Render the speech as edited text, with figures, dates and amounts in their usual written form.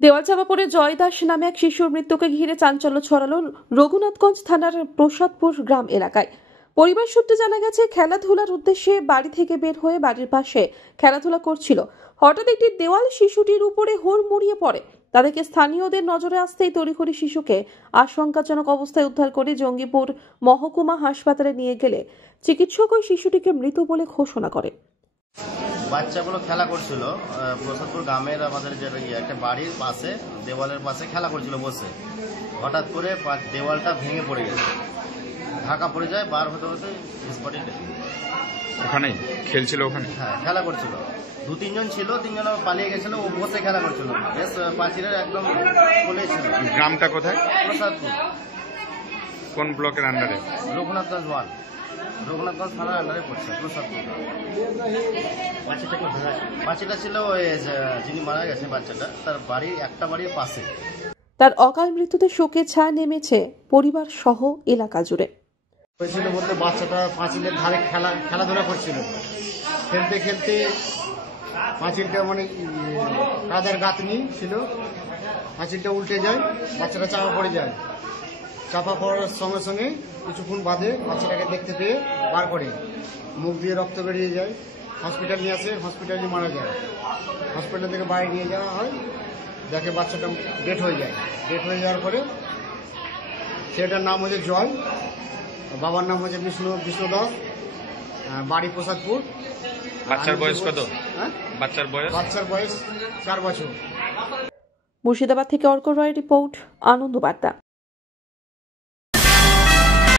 দেওয়াল চাপা পড়ে জয় দাস নামে এক শিশুর মৃত্যুকে ঘিরে চাঞ্চল্য ছড়ালো রঘুনাথগঞ্জ থানার প্রসাদপুর গ্রাম এলাকায়। পরিবার সূত্রে জানা গেছে, খেলাধুলার উদ্দেশ্যে বাড়ি থেকে বের হয়ে বাড়ির পাশে খেলাধুলা করছিল। হঠাৎ একটি দেওয়াল শিশুটির উপরে হুড়মুড়িয়ে পড়ে। তাদেরকে স্থানীয়দের নজরে আসতেই তড়িঘড়ি শিশুকে আশঙ্কাজনক অবস্থায় উদ্ধার করে জঙ্গিপুর মহকুমা হাসপাতালে নিয়ে গেলে চিকিৎসক ওই শিশুটিকে মৃত বলে ঘোষণা করে। বাচ্চাগুলো খেলা করছিল প্রসাদপুর গ্রামের আমাদের যে একটা বাড়ির পাশে দেওয়ালের পাশে খেলা করছিল বসে। হঠাৎ করে দেওয়ালটা ভেঙে পড়ে গেছে, ঢাকা পড়ে যায়, বার হতে হতে স্পটে ওখানে খেলছিল। ওখানে হ্যাঁ খেলা করছিল, 2-3 জন ছিল, 3জন পালিয়ে গেছিল, ও বসে খেলা করছিল। বেশ পাঁচিলের একদম কোলে ছিল। গ্রামটা কোথায়? প্রসাদপুর। কোন ব্লকের আন্ডারে? রঘুনাথগঞ্জ 1, রঘুনাথগঞ্জ থানার আন্ডারে পড়ছে প্রসাদপুর। বাচ্চাটা ছিল ওই যিনি মারা গেছে বাচ্চাটা, তার বাড়ির একটা বাড়ির পাশে। তার অকাল মৃত্যুতে শোকের ছায়া নেমেছে পরিবার সহ এলাকা জুড়ে। হয়েছিল বলতে বাচ্চাটা পাঁচিলের ধারে খেলাধুলা করছিল, খেলতে খেলতে পাঁচিলটা মানে কাদার গাঁথনি ছিল, পাঁচিলটা উল্টে যায়, বাচ্চাটা চাপা পড়ে যায়। চাপা পড়ার সঙ্গে সঙ্গে কিছুক্ষণ বাদে বাচ্চাটাকে দেখতে পেয়ে বার করে, মুখ দিয়ে রক্ত বেরিয়ে যায়, হসপিটাল নিয়ে আসে, হসপিটালে মারা যায়। হসপিটাল থেকে বাইরে নিয়ে যাওয়া হয়, দেখে বাচ্চাটা ডেথ হয়ে যায়। ডেথ হয়ে যাওয়ার পরে ছেলেটার নাম হচ্ছে জয়, বাবার নাম হচ্ছে বিষ্ণু দাস, বাড়ি প্রসাদপুর। বাচ্চার বয়স কত? হ্যাঁ, বাচ্চার বয়স 4 বছর। মুর্শিদাবাদ থেকে অর্ক রয়ের রিপোর্ট, আনন্দ বার্তা।